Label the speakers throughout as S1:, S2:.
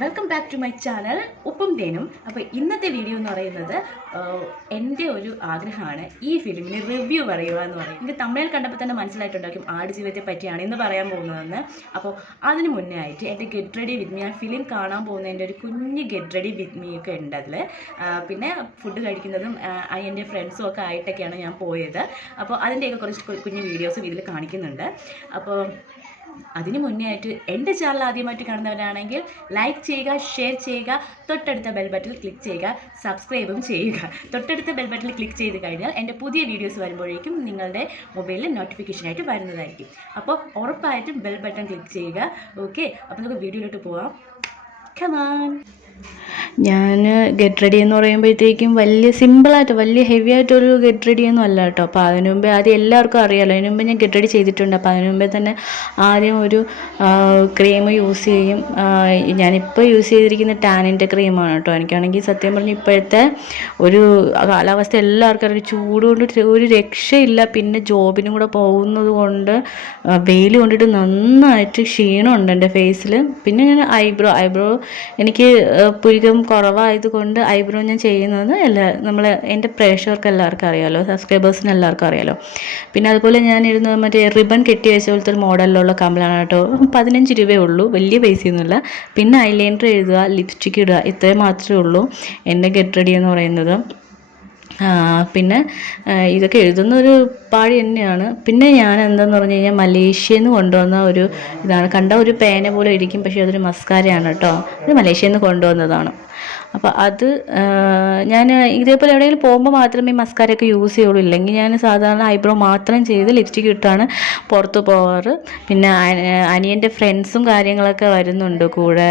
S1: Welcome back to my channel ഉപ്പും തേനും. അപ്പോൾ ഇന്നത്തെ വീഡിയോ എന്ന് പറയുന്നത് എന്റെ ഒരു ആഗ്രഹമാണ് ഈ ഫിലിമിന് റിവ്യൂ പറയുക എന്ന് പറയും എനിക്ക് തമിഴിൽ കണ്ടപ്പോൾ തന്നെ മനസ്സിലായിട്ടുണ്ടാക്കും ആട് ജീവിതത്തെ പറ്റിയാണ് ഇന്ന് പറയാൻ പോകുന്നതെന്ന്. അപ്പോൾ അതിന് മുന്നേ ആയിട്ട് എന്റെ ഗെറ്റ് റെഡി വിത്ത് മീ ആ ഫിലിം കാണാൻ പോകുന്നതിന്റെ ഒരു കുഞ്ഞ് ഗെറ്റ് റെഡി വിത്ത് മീ ഒക്കെ ഉണ്ട് അതിൽ പിന്നെ ഫുഡ് കഴിക്കുന്നതും എന്റെ ഫ്രണ്ട്സും ഒക്കെ ആയിട്ടൊക്കെയാണ് ഞാൻ പോയത്. അപ്പോൾ അതിന്റെയൊക്കെ കുറച്ച് കുഞ്ഞ് വീഡിയോസും ഇതിൽ കാണിക്കുന്നുണ്ട്. അപ്പോൾ അതിന് മുന്നേ ആയിട്ട് എന്റെ ചാനൽ ആദ്യമായിട്ട് കാണുന്നവരാണെങ്കിൽ ലൈക്ക് ചെയ്യുക ഷെയർ ചെയ്യുക തൊട്ടടുത്ത ബെൽ ബട്ടൺ ക്ലിക്ക് ചെയ്യുക സബ്സ്ക്രൈബും ചെയ്യുക. തൊട്ടടുത്ത ബെൽ ബട്ടൺ ക്ലിക്ക് ചെയ്ത് കഴിഞ്ഞാൽ എന്റെ പുതിയ വീഡിയോസ് വരുമ്പോഴേക്കും നിങ്ങളുടെ മൊബൈലിൽ നോട്ടിഫിക്കേഷനായിട്ട് വരുന്നതായിരിക്കും. അപ്പോൾ ഉറപ്പായിട്ടും ബെൽ ബട്ടൺ ക്ലിക്ക് ചെയ്യുക. ഓക്കെ അപ്പോൾ നമുക്ക് വീഡിയോയിലോട്ട് പോവാം. കമാൻ ഞാൻ ഗെറ്റ് റെഡി എന്ന് പറയുമ്പോഴത്തേക്കും വലിയ സിമ്പിളായിട്ട് വലിയ ഹെവി ആയിട്ടൊരു ഗെറ്റ് റെഡി ഒന്നും അല്ല കേട്ടോ. അപ്പോൾ അതിനു മുമ്പേ ആദ്യം എല്ലാവർക്കും അറിയാമല്ലോ അതിനു മുമ്പേ ഞാൻ ഗെറ്റ് റെഡി ചെയ്തിട്ടുണ്ട്. അപ്പോൾ അതിനു മുമ്പേ തന്നെ ആദ്യം ഒരു ക്രീം യൂസ് ചെയ്യും. ഞാനിപ്പോൾ യൂസ് ചെയ്തിരിക്കുന്ന ടാനിന്റെ ക്രീമാണ് കേട്ടോ. എനിക്കാണെങ്കിൽ സത്യം പറഞ്ഞാൽ ഇപ്പോഴത്തെ ഒരു കാലാവസ്ഥ എല്ലാവർക്കും അറിയാം. ചൂട് കൊണ്ട് ഒരു- രക്ഷയില്ല. പിന്നെ ജോബിനും കൂടെ പോകുന്നത് കൊണ്ട് വെയിൽ കൊണ്ടിട്ട് നന്നായിട്ട് ക്ഷീണമുണ്ട് എന്റെ ഫേസിൽ പിന്നെ ഞാൻ ഐബ്രോ ഐബ്രോ എനിക്ക് പുരികം കുറവായതുകൊണ്ട് ഐബ്രോ ഞാൻ ചെയ്യുന്നത് എല്ലാ നമ്മൾ എന്റെ പ്രേക്ഷകർക്ക് എല്ലാവർക്കും അറിയാമല്ലോ സബ്സ്ക്രൈബേഴ്സിന് എല്ലാവർക്കും അറിയാമല്ലോ പിന്നെ അതുപോലെ ഞാൻ ഇരുന്ന് മറ്റേ റിബൺ കെട്ടി വെച്ച പോലത്തെ മോഡലിലുള്ള കമ്പലാണ് കേട്ടോ. പതിനഞ്ച് രൂപയേ ഉള്ളൂ വലിയ പൈസയൊന്നുമില്ല പിന്നെ ഐലൈനർ എഴുതുക ലിപ്സ്റ്റിക്ക് ഇടുക ഇത്രയും മാത്രമേ ഉള്ളൂ എന്റെ ഗെറ്റ് റെഡി എന്ന് പറയുന്നത്. പിന്നെ ഇതൊക്കെ എഴുതുന്ന ഒരു പാഴി തന്നെയാണ്. പിന്നെ ഞാൻ എന്താന്ന് പറഞ്ഞു കഴിഞ്ഞാൽ മലേഷ്യയിൽ നിന്ന് കൊണ്ടുവന്ന ഒരു ഇതാണ്. കണ്ട ഒരു പേന പോലെ ഇരിക്കും പക്ഷേ അതൊരു മസ്കാരയാണ് കേട്ടോ. ഇത് മലേഷ്യയിൽ നിന്ന് കൊണ്ടുവന്നതാണ്. അപ്പോൾ അത് ഞാൻ ഇതേപോലെ എവിടെയെങ്കിലും പോകുമ്പോൾ മാത്രമേ മസ്കാരയൊക്കെ യൂസ് ചെയ്യുള്ളൂ. ഇല്ലെങ്കിൽ ഞാൻ സാധാരണ ഐബ്രോ മാത്രം ചെയ്ത് ലിപ്സ്റ്റിക് ഇട്ടാണ് പുറത്ത് പോവാറ്. പിന്നെ അനിയന്റെ ഫ്രണ്ട്സും കാര്യങ്ങളൊക്കെ വരുന്നുണ്ട് കൂടെ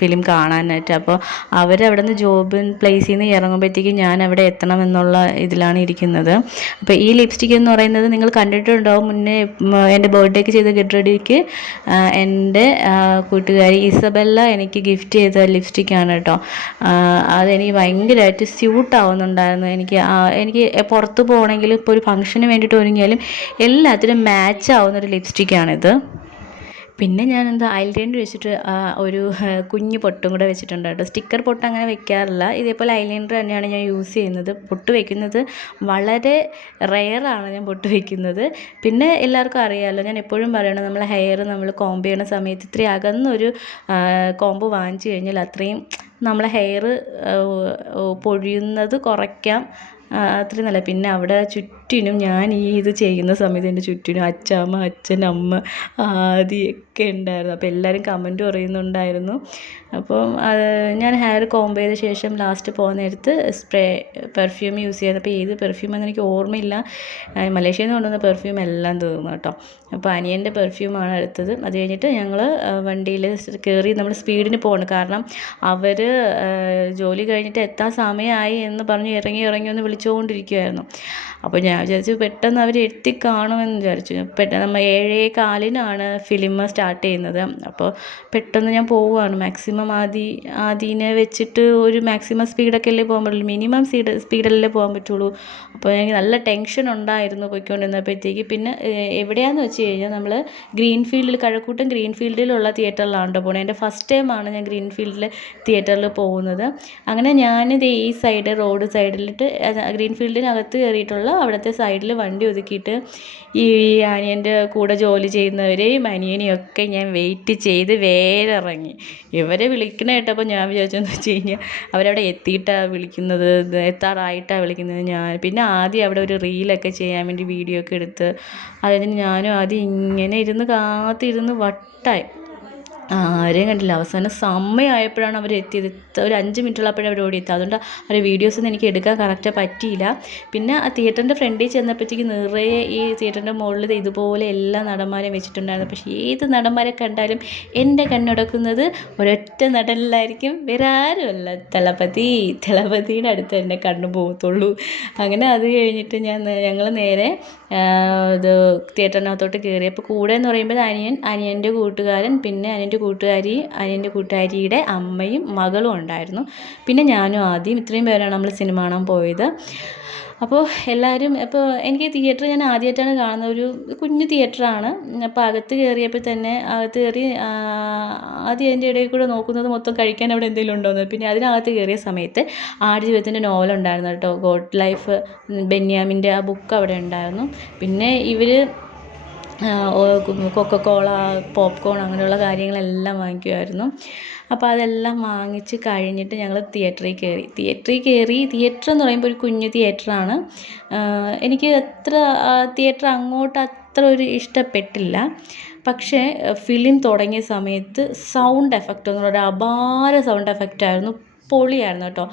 S1: ഫിലിം കാണാനായിട്ട്. അപ്പോൾ അവരവിടെ നിന്ന് ജോബ് പ്ലേസിൽ നിന്ന് ഇറങ്ങുമ്പോഴത്തേക്കും ഞാൻ അവിടെ എത്തണം എന്നുള്ള ഇതിലാണ് ഇരിക്കുന്നത്. അപ്പോൾ ഈ ലിപ്സ്റ്റിക് എന്ന് പറയുന്നത് നിങ്ങൾ കണ്ടിട്ടുണ്ടാവും. മുന്നേ എന്റെ ബർത്ത്ഡേക്ക് ചെയ്ത ഗെറ്റ് റെഡിക്ക് എന്റെ കൂട്ടുകാരി ഇസബെല്ല എനിക്ക് ഗിഫ്റ്റ് ചെയ്ത ലിപ്സ്റ്റിക്കാണ് കേട്ടോ. അതെനിക്ക് ഭയങ്കരമായിട്ട് സ്യൂട്ട് ആവുന്നുണ്ടായിരുന്നു എനിക്ക് എനിക്ക് പുറത്ത് പോകണമെങ്കിൽ ഇപ്പോൾ ഒരു ഫംഗ്ഷന് വേണ്ടിയിട്ട് ഒരുങ്ങിയാലും എല്ലാത്തിനും മാച്ച് ആവുന്ന ഒരു ലിപ്സ്റ്റിക്കാണിത് പിന്നെ ഞാൻ എന്താ ഐലൈനർ വെച്ചിട്ട് ഒരു കുഞ്ഞു പൊട്ടും കൂടെ വെച്ചിട്ടുണ്ട് കേട്ടോ. സ്റ്റിക്കർ പൊട്ട് അങ്ങനെ വെക്കാറില്ല. ഇതേപോലെ ഐലൈനർ തന്നെയാണ് ഞാൻ യൂസ് ചെയ്യുന്നത്. പൊട്ട് വെക്കുന്നത് വളരെ റെയറാണ് ഞാൻ പൊട്ട് വെക്കുന്നത്. പിന്നെ എല്ലാവർക്കും അറിയാമല്ലോ ഞാൻ എപ്പോഴും പറയണം നമ്മൾ ഹെയർ നമ്മൾ കോംബ് ചെയ്യണ സമയത്ത് ഇത്രയും അകന്നൊരു കോംബ് വാങ്ങിച്ചു കഴിഞ്ഞാൽ അത്രയും നമ്മളെ ഹെയർ പൊഴിയുന്നത് കുറയ്ക്കാം. അത്രയും നല്ല. പിന്നെ അവിടെ ചുറ്റിനും ഞാൻ ഈ ഇത് ചെയ്യുന്ന സമയത്ത് എന്റെ ചുറ്റിനും അച്ചാമ്മ അച്ഛൻ അമ്മ ആദിയൊക്കെ ഉണ്ടായിരുന്നു. അപ്പോൾ എല്ലാവരും കമന്റ് പറയുന്നുണ്ടായിരുന്നു. അപ്പം ഞാൻ ഹെയർ കോംബ് ചെയ്ത ശേഷം ലാസ്റ്റ് പോകുന്ന നേരത്ത് സ്പ്രേ പെർഫ്യൂം യൂസ് ചെയ്തത് അപ്പോൾ ഏത് പെർഫ്യൂമാണെന്ന് എനിക്ക് ഓർമ്മയില്ല. മലേഷ്യയിൽ നിന്ന് കൊണ്ടുവന്ന പെർഫ്യൂം എല്ലാം തീർന്നു കേട്ടോ. അപ്പോൾ അനിയന്റെ പെർഫ്യൂമാണ് എടുത്തത് അത് കഴിഞ്ഞിട്ട് ഞങ്ങൾ വണ്ടിയിൽ കയറി നമ്മൾ സ്പീഡിന് പോകണം. കാരണം അവർ ജോലി കഴിഞ്ഞിട്ട് എത്താൻ സമയമായി എന്ന് പറഞ്ഞ് ഇറങ്ങി ഇറങ്ങി ഒന്ന് വിളിച്ചുകൊണ്ടിരിക്കുമായിരുന്നു അപ്പോൾ ഞാൻ വിചാരിച്ചു പെട്ടെന്ന് അവർ എത്തിക്കാണുമെന്ന് വിചാരിച്ചു. പെട്ടെന്ന് നമ്മൾ ഏഴേ കാലിനാണ് ഫിലിം സ്റ്റാർട്ട് ചെയ്യുന്നത്. അപ്പോൾ പെട്ടെന്ന് ഞാൻ പോവുകയാണ്. മാക്സിമം ആദി ആദീനെ വെച്ചിട്ട് ഒരു മാക്സിമം സ്പീഡൊക്കെ അല്ലേ പോകാൻ പറ്റുള്ളൂ? മിനിമം സ്പീഡ് സ്പീഡല്ലേ പോകാൻ പറ്റുള്ളൂ? അപ്പോൾ എനിക്ക് നല്ല ടെൻഷൻ ഉണ്ടായിരുന്നു പോയിക്കൊണ്ടിരുന്നപ്പോഴത്തേക്ക്. പിന്നെ എവിടെയാന്ന് വെച്ച് കഴിഞ്ഞാൽ നമ്മൾ ഗ്രീൻ ഫീൽഡിൽ കഴക്കൂട്ടം ഗ്രീൻ ഫീൽഡിലുള്ള തിയേറ്ററിലാണ് കേട്ടോ പോണത് എന്റെ ഫസ്റ്റ് ടൈമാണ് ഞാൻ ഗ്രീൻ ഫീൽഡിൽ തിയേറ്ററിൽ പോകുന്നത്. അങ്ങനെ ഞാനിത് ഈ സൈഡ് റോഡ് സൈഡിലിട്ട് അത് ഗ്രീൻ ഫീൽഡിനകത്ത് കയറിയിട്ടുള്ള അവിടുത്തെ സൈഡിൽ വണ്ടി ഒതുക്കിയിട്ട് ഈ അനിയന്റെ കൂടെ ജോലി ചെയ്യുന്നവരെയും അനിയനെയും ഒക്കെ ഞാൻ വെയിറ്റ് ചെയ്ത് വേറെ ഇറങ്ങി ഇവരെ വിളിക്കണ കേട്ടപ്പോൾ ഞാൻ വിചാരിച്ചെന്ന് വെച്ച് കഴിഞ്ഞാൽ അവരവിടെ എത്തിയിട്ടാണ് വിളിക്കുന്നത്? എത്താറായിട്ടാണ് വിളിക്കുന്നത്? ഞാൻ പിന്നെ ആദ്യം അവിടെ ഒരു റീലൊക്കെ ചെയ്യാൻ വേണ്ടി വീഡിയോ ഒക്കെ എടുത്ത് അതിന് ഞാനും ആദ്യം ഇങ്ങനെ ഇരുന്ന് കാത്തിരുന്ന് വട്ടായി. ആരെയും കണ്ടില്ല. അവസാനം സമയമായപ്പോഴാണ് അവർ എത്തിയത്. ഒരു അഞ്ച് മിനിറ്റ് മിനിറ്റുള്ളപ്പോഴേ അവർ ഓടി എത്തുക അതുകൊണ്ട് അവരുടെ വീഡിയോസൊന്നും എനിക്ക് എടുക്കാൻ കറക്റ്റ് പറ്റിയില്ല. പിന്നെ ആ തിയേറ്ററിന്റെ ഫ്രണ്ടിൽ ചെന്നപ്പോഴത്തേക്ക് നിറയെ ഈ തിയേറ്ററിന്റെ മുകളിൽ ഇതുപോലെ എല്ലാ നടന്മാരെയും വെച്ചിട്ടുണ്ടായിരുന്നു. പക്ഷേ ഏത് നടന്മാരെ കണ്ടാലും എന്റെ കണ്ണുടക്കുന്നത് ഒരൊറ്റ നടനിലായിരിക്കും. വേറെ ആരുമല്ല. തളപതി തളപതിയുടെ അടുത്ത് എന്റെ കണ്ണു പോകത്തുള്ളൂ. അങ്ങനെ അത് കഴിഞ്ഞിട്ട് ഞാൻ ഞങ്ങൾ നേരെ ഇത് തിയേറ്ററിനകത്തോട്ട് കയറി. അപ്പോൾ കൂടെ എന്ന് പറയുമ്പോൾ അനിയൻ അനിയന്റെ കൂട്ടുകാരൻ പിന്നെ അനിയന്റെ കൂട്ടുകാരി അനിയന്റെ കൂട്ടുകാരിയുടെ അമ്മയും മകളും ഉണ്ടായിരുന്നു. പിന്നെ ഞാനും ആദ്യം ഇത്രയും പേരാണ് നമ്മൾ സിനിമ കാണാൻ പോയത്. അപ്പോൾ എല്ലാവരും ഇപ്പോൾ എനിക്ക് തിയേറ്റർ ഞാൻ ആദ്യമായിട്ടാണ് കാണുന്നത്. ഒരു കുഞ്ഞു തിയേറ്ററാണ്. അപ്പോൾ അകത്ത് കയറിയപ്പോൾ തന്നെ അകത്ത് കയറി ആദ്യം അതിന്റെ ഇടയിൽ കൂടെ നോക്കുന്നത് മൊത്തം കഴിക്കാൻ അവിടെ എന്തെങ്കിലും ഉണ്ടോയെന്ന് പിന്നെ അതിനകത്ത് കയറിയ സമയത്ത് ആടുജീവിതത്തിന്റെ നോവലുണ്ടായിരുന്നു കേട്ടോ. ഗോഡ് ലൈഫ് ബെന്യാമിന്റെ ആ ബുക്ക് അവിടെ ഉണ്ടായിരുന്നു. പിന്നെ ഇവർ കൊക്കക്കോള പോപ്കോൺ അങ്ങനെയുള്ള കാര്യങ്ങളെല്ലാം വാങ്ങിക്കുമായിരുന്നു അപ്പോൾ അതെല്ലാം വാങ്ങിച്ച് കഴിഞ്ഞിട്ട് ഞങ്ങൾ തിയേറ്ററിൽ കയറി. തിയേറ്ററിൽ കയറി തിയേറ്റർ എന്ന് പറയുമ്പോൾ ഒരു കുഞ്ഞു തിയേറ്ററാണ്. എനിക്ക് അത്ര തിയേറ്റർ അങ്ങോട്ട് അത്ര ഒരു ഇഷ്ടപ്പെട്ടില്ല. പക്ഷേ ഫിലിം തുടങ്ങിയ സമയത്ത് സൗണ്ട് എഫക്റ്റ് എന്ന് പറയുന്നത് അപാര സൗണ്ട് എഫക്റ്റ് ആയിരുന്നു പൊളിയായിരുന്നു കേട്ടോ.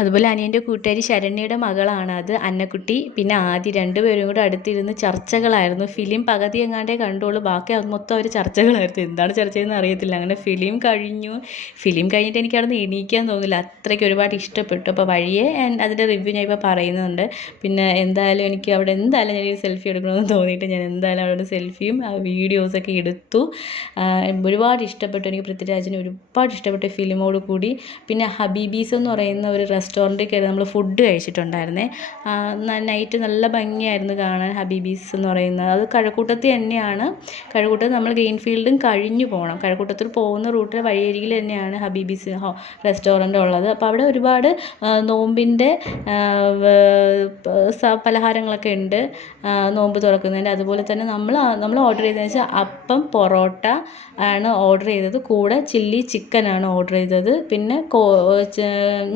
S1: അതുപോലെ അനിയന്റെ കൂട്ടുകാരി ശരണ്യയുടെ മകളാണ് അത് അന്നക്കുട്ടി. പിന്നെ ആദ്യ രണ്ടുപേരും കൂടെ അടുത്തിരുന്ന് ചർച്ചകളായിരുന്നു. ഫിലിം പകുതി എങ്ങാണ്ടേ കണ്ടുള്ളൂ. ബാക്കി അത് മൊത്തം അവർ ചർച്ചകളായിരുന്നു. എന്താണ് ചർച്ച ചെയ്യുന്നത് അറിയത്തില്ല. അങ്ങനെ ഫിലിം കഴിഞ്ഞു. ഫിലിം കഴിഞ്ഞിട്ട് എനിക്ക് അവിടെ നിന്ന് എണീക്കാൻ തോന്നില്ല. അത്രയ്ക്ക് ഒരുപാട് ഇഷ്ടപ്പെട്ടു. അപ്പോൾ വഴിയെ അതിന്റെ റിവ്യൂ ഞാൻ ഇപ്പോൾ പറയുന്നുണ്ട്. പിന്നെ എന്തായാലും എനിക്ക് അവിടെ എന്തായാലും ഞാൻ സെൽഫി എടുക്കണമെന്ന് തോന്നിയിട്ട് ഞാൻ എന്തായാലും അവിടെ സെൽഫിയും വീഡിയോസൊക്കെ എടുത്തു. ഒരുപാട് ഇഷ്ടപ്പെട്ടു. എനിക്ക് പൃഥ്വിരാജിന് ഒരുപാട് ഇഷ്ടപ്പെട്ട ഫിലിമോട് കൂടി. പിന്നെ ഹബീബീസ് എന്ന് പറയുന്ന ഒരു റെസ്റ്റോറന്റിൽ കയറി നമ്മൾ ഫുഡ് കഴിച്ചിട്ടുണ്ടായിരുന്നേ. നൈറ്റ് നല്ല ഭംഗിയായിരുന്നു കാണാൻ ഹബീബീസ് എന്ന് പറയുന്നത് അത് കഴക്കൂട്ടത്ത് തന്നെയാണ്. കഴക്കൂട്ടത്ത് നമ്മൾ ഗ്രീൻഫീൽഡും കഴിഞ്ഞു പോകണം കഴക്കൂട്ടത്തിൽ പോകുന്ന റൂട്ടിൽ വഴിയരികിൽ തന്നെയാണ് ഹബീബീസ് റെസ്റ്റോറന്റ് റെസ്റ്റോറന്റ് ഉള്ളത്. അപ്പോൾ അവിടെ ഒരുപാട് നോമ്പിന്റെ പലഹാരങ്ങളൊക്കെ ഉണ്ട്. നോമ്പ് തുറക്കുന്നതിന്റെ അതുപോലെ തന്നെ നമ്മൾ നമ്മൾ ഓർഡർ ചെയ്തതെന്ന് വെച്ചാൽ അപ്പം പൊറോട്ട ആണ് ഓർഡർ ചെയ്തത്. കൂടെ ചില്ലി ചിക്കനാണ് ഓർഡർ ചെയ്തത്. പിന്നെ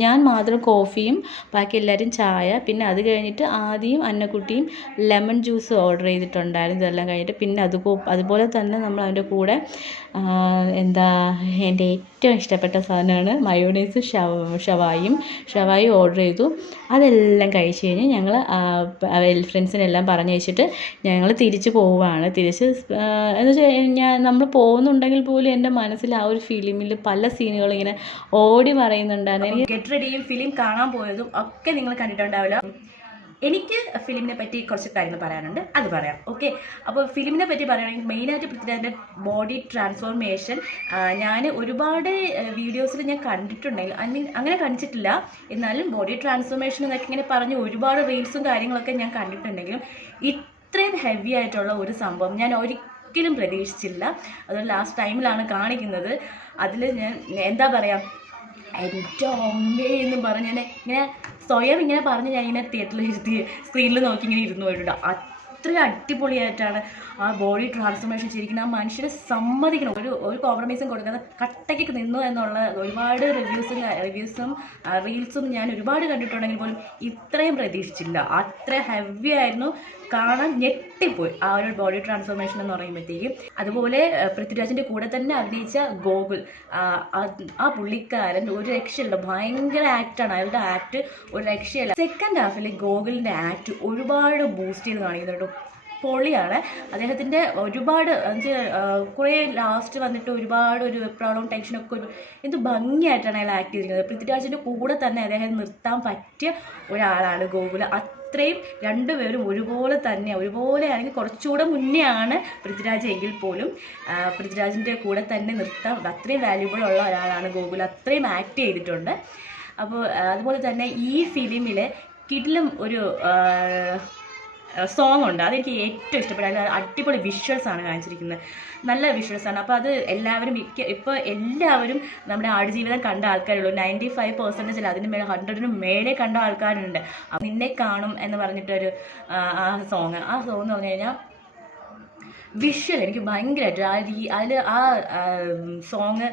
S1: ഞാൻ മാത്രം കോഫിയും ബാക്കി എല്ലാവരും ചായ. പിന്നെ അത് കഴിഞ്ഞിട്ട് ആദ്യം അന്നക്കുട്ടിയും ലെമൺ ജ്യൂസ് ഓർഡർ ചെയ്തിട്ടുണ്ടായിരുന്നു. ഇതെല്ലാം കഴിഞ്ഞിട്ട് പിന്നെ അത് അതുപോലെ തന്നെ നമ്മൾ അതിന്റെ കൂടെ എന്താ എന്റെ ഏറ്റവും ഇഷ്ടപ്പെട്ട സാധനമാണ് മയോണൈസ് ഷവ ഷവായും ഷവായി ഓർഡർ ചെയ്തു. അതെല്ലാം കഴിച്ച് കഴിഞ്ഞ് ഞങ്ങൾ ഫ്രണ്ട്സിനെല്ലാം പറഞ്ഞു വെച്ചിട്ട് ഞങ്ങൾ തിരിച്ച് പോവുകയാണ്. തിരിച്ച് എന്ന് വെച്ചാൽ ഞാൻ നമ്മൾ പോകുന്നുണ്ടെങ്കിൽ പോലും എന്റെ മനസ്സിൽ ആ ഒരു ഫിലിമിൽ പല സീനുകളും ഇങ്ങനെ ഓടി പറയുന്നുണ്ടായിരുന്നു എനിക്ക്
S2: ഗെറ്റ് റെഡിയും ഫിലിം കാണാൻ പോയതും ഒക്കെ നിങ്ങൾ കണ്ടിട്ടുണ്ടാവില്ല. എനിക്ക് ഫിലിമിനെ പറ്റി കുറച്ച് കാര്യങ്ങൾ പറയാനുണ്ട്. അത് പറയാം. ഓക്കെ അപ്പോൾ ഫിലിമിനെ പറ്റി പറയുകയാണെങ്കിൽ മെയിനായിട്ട് പൃഥ്വിരാജിന്റെ ബോഡി ട്രാൻസ്ഫോർമേഷൻ ഞാൻ ഒരുപാട് വീഡിയോസിൽ ഞാൻ കണ്ടിട്ടുണ്ടെങ്കിൽ അങ്ങനെ കണ്ടിട്ടില്ല. എന്നാലും ബോഡി ട്രാൻസ്ഫോർമേഷൻ എന്നൊക്കെ ഇങ്ങനെ പറഞ്ഞ് ഒരുപാട് റീൽസും കാര്യങ്ങളൊക്കെ ഞാൻ കണ്ടിട്ടുണ്ടെങ്കിലും ഇത്രയും ഹെവി ആയിട്ടുള്ള ഒരു സംഭവം ഞാൻ ഒരിക്കലും പ്രതീക്ഷിച്ചില്ല. അത് ലാസ്റ്റ് ടൈമിലാണ് കാണിക്കുന്നത്. അതിൽ ഞാൻ എന്താ പറയുക എന്റെ പറഞ്ഞ് ഞാൻ ഇങ്ങനെ സ്വയം ഇങ്ങനെ പറഞ്ഞ് ഞാൻ ഇങ്ങനെ തിയേറ്ററിൽ ഇരുത്തി സ്ക്രീനിൽ നോക്കി ഇങ്ങനെ ഇരുന്ന് പോയിട്ടുണ്ട്. അത്രയും അടിപൊളിയായിട്ടാണ് ആ ബോഡി ട്രാൻസ്ഫോർമേഷൻ ചെയ്തിരിക്കുന്നത് ആ മനുഷ്യരെ സമ്മതിക്കണം. ഒരു ഒരു കോംപ്രമൈസും കൊടുക്കാതെ കട്ടയ്ക്ക് നിന്നു എന്നുള്ള ഒരുപാട് റിവ്യൂസും റിവ്യൂസും റീൽസും ഞാൻ ഒരുപാട് കണ്ടിട്ടുണ്ടെങ്കിൽ പോലും ഇത്രയും പ്രതീക്ഷിച്ചില്ല. അത്ര ഹെവി ആയിരുന്നു. കാണാൻ ഞെട്ടിപ്പോയി. ആ ഒരു ബോഡി ട്രാൻസ്ഫോർമേഷൻ എന്ന് പറയുമ്പോഴത്തേക്കും. അതുപോലെ പൃഥ്വിരാജിന്റെ കൂടെ തന്നെ അഭിനയിച്ച ഗോകുൽ ആ, പുള്ളിക്കാരൻ ഒരു രക്ഷയില്ല. ഭയങ്കര ആക്റ്റാണ് അയാളുടെ ആക്ട് ഒരു രക്ഷയില്ല. സെക്കൻഡ് ഹാഫിൽ ഗോകുലിന്റെ ആക്ട് ഒരുപാട് ബൂസ്റ്റ് ചെയ്ത് കാണിക്കുന്നുണ്ട് പൊളിയാണ്. അദ്ദേഹത്തിന്റെ ഒരുപാട് കുറേ ലാസ്റ്റ് വന്നിട്ട് ഒരുപാട് ഒരു പ്രോബ്ലം ടെൻഷനൊക്കെ ഒരു എന്ത് ഭംഗിയായിട്ടാണ് അയാൾ ആക്ട് ചെയ്തിരിക്കുന്നത്. പൃഥ്വിരാജിന്റെ കൂടെ തന്നെ അദ്ദേഹം നിർത്താൻ പറ്റിയ ഒരാളാണ് ഗോകുൽ അത്രയും രണ്ടുപേരും ഒരുപോലെ തന്നെ ഒരുപോലെ അല്ലെങ്കിൽ കുറച്ചുകൂടെ മുന്നേ ആണ് പൃഥ്വിരാജ് എങ്കിൽ പോലും പൃഥ്വിരാജിന്റെ കൂടെ തന്നെ നൃത്തം അത്രയും വാല്യൂബിൾ ഉള്ള ഒരാളാണ് ഗോകുൽ. അത്രയും ആക്ട് ചെയ്തിട്ടുണ്ട്. അപ്പോൾ അതുപോലെ തന്നെ ഈ ഫിലിമിൽ കിടിലം ഒരു സോങ് ഉണ്ട്. അതെനിക്ക് ഏറ്റവും ഇഷ്ടപ്പെട്ട അതിൽ അടിപൊളി വിഷ്വൽസ് ആണ് കാണിച്ചിരിക്കുന്നത്. നല്ല വിഷ്വൽസ് ആണ്. അപ്പോൾ അത് എല്ലാവരും മിക്ക ഇപ്പോൾ എല്ലാവരും നമ്മുടെ ആടുജീവിതം കണ്ട ആൾക്കാരുള്ളൂ. നയന്റി ഫൈവ് പെർസെന്റേജ് അതിന് മേലെ ഹൺഡ്രഡിന് മേലെ കണ്ട ആൾക്കാരുണ്ട്. നിന്നെ കാണും എന്ന് പറഞ്ഞിട്ടൊരു ആ സോങ് ആ സോങ് എന്ന് പറഞ്ഞു കഴിഞ്ഞാൽ വിഷ്വൽ എനിക്ക് ഭയങ്കരമായിട്ട് ആ രീ അതിൽ ആ സോങ്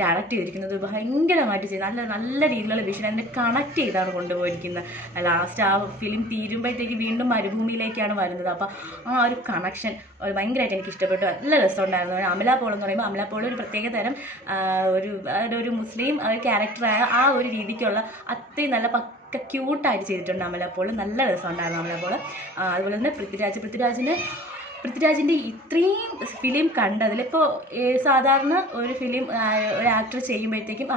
S2: ഡയറക്റ്റ് ചെയ്തിരിക്കുന്നത് ഭയങ്കരമായിട്ട് ചെയ്ത് നല്ല നല്ല രീതിയിലുള്ള വിഷൻ അതിനെ കണക്ട് ചെയ്താണ് കൊണ്ടുപോയിരിക്കുന്നത്. ലാസ്റ്റ് ആ ഫിലിം തീരുമ്പോഴത്തേക്ക് വീണ്ടും മരുഭൂമിയിലേക്കാണ് വരുന്നത്. അപ്പോൾ ആ ഒരു കണക്ഷൻ ഭയങ്കരമായിട്ട് എനിക്ക് ഇഷ്ടപ്പെട്ടു. നല്ല രസം ഉണ്ടായിരുന്നു അമല പോൾ എന്ന് പറയുമ്പോൾ അമല പോൾ ഒരു പ്രത്യേക തരം ഒരു ഒരു- മുസ്ലിം ഒരു ക്യാരക്ടറായ ആ ഒരു രീതിക്കുള്ള അത്രയും നല്ല പക്ക ക്യൂട്ടായിട്ട് ചെയ്തിട്ടുണ്ട് അമല പോൾ. നല്ല രസം ഉണ്ടായിരുന്നു അമല പോൾ. അതുപോലെ തന്നെ പൃഥ്വിരാജ്. പൃഥ്വിരാജിന് പൃഥ്വിരാജിന്റെ ഇത്രയും ഫിലിം കണ്ടതിൽ സാധാരണ ഒരു ഫിലിം ഒരു ആക്ടർ ചെയ്യുമ്പോഴത്തേക്കും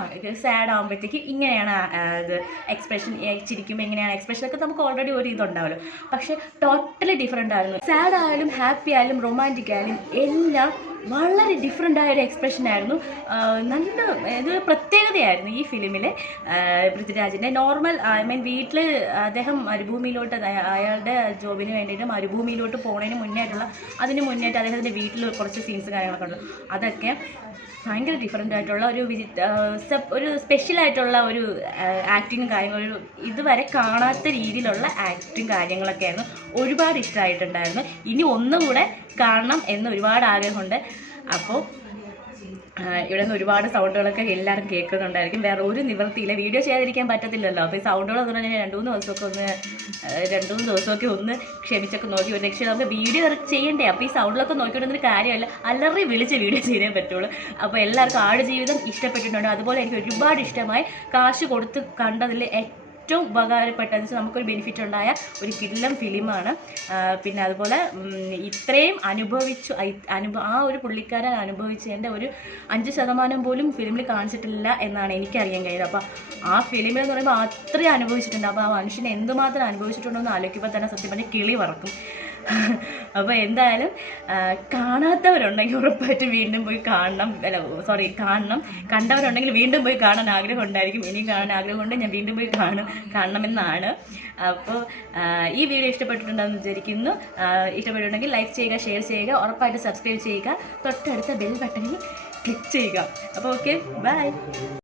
S2: സാഡ് ആകുമ്പോഴത്തേക്കും ഇങ്ങനെയാണ് ഇത് എക്സ്പ്രഷൻ ചിരിക്കുമ്പോൾ എങ്ങനെയാണ് എക്സ്പ്രഷൻ ഒക്കെ നമുക്ക് ഓൾറെഡി ഒരു ഇതുണ്ടാവുമല്ലോ പക്ഷേ ടോട്ടലി ഡിഫറെന്റ് ആയിരുന്നു. സാഡ് ആയാലും ഹാപ്പി ആയാലും റൊമാന്റിക് ആയാലും എല്ലാം വളരെ ഡിഫറെന്റ് ആയ ഒരു എക്സ്പ്രഷൻ ആയിരുന്നു നല്ല ഇത് പ്രത്യേകതയായിരുന്നു ഈ ഫിലിമിലെ പൃഥ്വിരാജിന്റെ നോർമൽ ഐ മീൻ വീട്ടിൽ അദ്ദേഹം മരുഭൂമിയിലോട്ട് അയ- അയാളുടെ ജോബിന് വേണ്ടിയിട്ട് മരുഭൂമിയിലോട്ട് പോകുന്നതിന് മുന്നേറ്റുള്ള അതിന് മുന്നേറ്റ് അദ്ദേഹത്തിന്റെ വീട്ടിൽ കുറച്ച് സീൻസ് കാര്യങ്ങളൊക്കെ ഉണ്ട്. അതൊക്കെ ഭയങ്കര ഡിഫറെന്റ് ആയിട്ടുള്ള ഒരു ഒരു സ്പെഷ്യൽ ആയിട്ടുള്ള ഒരു ആക്ടിങ്ങും കാര്യങ്ങളും ഒരു ഇതുവരെ കാണാത്ത രീതിയിലുള്ള ആക്ടിങ് കാര്യങ്ങളൊക്കെ ആയിരുന്നു. ഒരുപാട് ഇഷ്ടമായിട്ടുണ്ടായിരുന്നു ഇനി ഒന്നും കൂടെ കാണണം എന്ന് ഒരുപാട് ആഗ്രഹമുണ്ട്. അപ്പോൾ ഇവിടെ നിന്ന് ഒരുപാട് സൗണ്ടുകളൊക്കെ എല്ലാവരും കേൾക്കുന്നുണ്ടായിരിക്കും. വേറെ ഒരു നിവൃത്തിയില്ല. വീഡിയോ ചെയ്യാതിരിക്കാൻ പറ്റത്തില്ലല്ലോ. അപ്പോൾ ഈ സൗണ്ടുകൾ എന്ന് പറഞ്ഞാൽ രണ്ട് മൂന്ന് ദിവസമൊക്കെ ഒന്ന് രണ്ട് മൂന്ന് ദിവസമൊക്കെ ഒന്ന് ക്ഷമിച്ചൊക്കെ നോക്കി ഒരു രക്ഷ നമുക്ക് വീഡിയോ ചെയ്യണ്ടേ? അപ്പോൾ ഈ സൗണ്ടിലൊക്കെ നോക്കിയിട്ടൊന്നും കാര്യമല്ല. അല്ലറി വിളിച്ച് വീഡിയോ ചെയ്യാൻ പറ്റുള്ളൂ. അപ്പോൾ എല്ലാവർക്കും ആടുജീവിതം ഇഷ്ടപ്പെട്ടിട്ടുണ്ട്. അതുപോലെ എനിക്ക് ഒരുപാട് ഇഷ്ടമായി. കാശ് കൊടുത്ത് കണ്ടതിൽ ഏറ്റവും ഉപകാരപ്പെട്ടത് നമുക്കൊരു ബെനിഫിറ്റ് ഉണ്ടായ ഒരു കിടിലം ഫിലിമാണ്. പിന്നെ അതുപോലെ ഇത്രയും അനുഭവിച്ചു അനുഭവ ആ ഒരു പുള്ളിക്കാരൻ അനുഭവിച്ചതിന്റെ ഒരു അഞ്ച് ശതമാനം പോലും ഫിലിമിൽ കാണിച്ചിട്ടില്ല എന്നാണ് എനിക്കറിയാൻ കഴിയുന്നത്. അപ്പോൾ ആ ഫിലിമിൽ എന്ന് പറയുമ്പോൾ അത്രയും അനുഭവിച്ചിട്ടുണ്ട്. അപ്പോൾ ആ മനുഷ്യൻ എന്തുമാത്രം അനുഭവിച്ചിട്ടുണ്ടോ എന്ന് ആലോചിക്കുമ്പോൾ തന്നെ സത്യം പറഞ്ഞാൽ കിളി പറക്കും അപ്പോൾ എന്തായാലും കാണാത്തവരുണ്ടെങ്കിൽ ഉറപ്പായിട്ട് വീണ്ടും പോയി കാണണം. അല്ല സോറി കാണണം. കണ്ടവരുണ്ടെങ്കിൽ വീണ്ടും പോയി കാണാൻ ആഗ്രഹം ഉണ്ടായിരിക്കും. ഇനിയും കാണാൻ ആഗ്രഹമുണ്ട് ഞാൻ വീണ്ടും പോയി കാണും കാണണമെന്നാണ്. അപ്പോൾ ഈ വീഡിയോ ഇഷ്ടപ്പെട്ടിട്ടുണ്ടെന്ന് വിചാരിക്കുന്നു. ഇഷ്ടപ്പെട്ടിട്ടുണ്ടെങ്കിൽ ലൈക്ക് ചെയ്യുക ഷെയർ ചെയ്യുക ഉറപ്പായിട്ട് സബ്സ്ക്രൈബ് ചെയ്യുക. തൊട്ടടുത്ത ബെൽ ബട്ടണിൽ ക്ലിക്ക് ചെയ്യുക. അപ്പോൾ ഓക്കെ ബൈ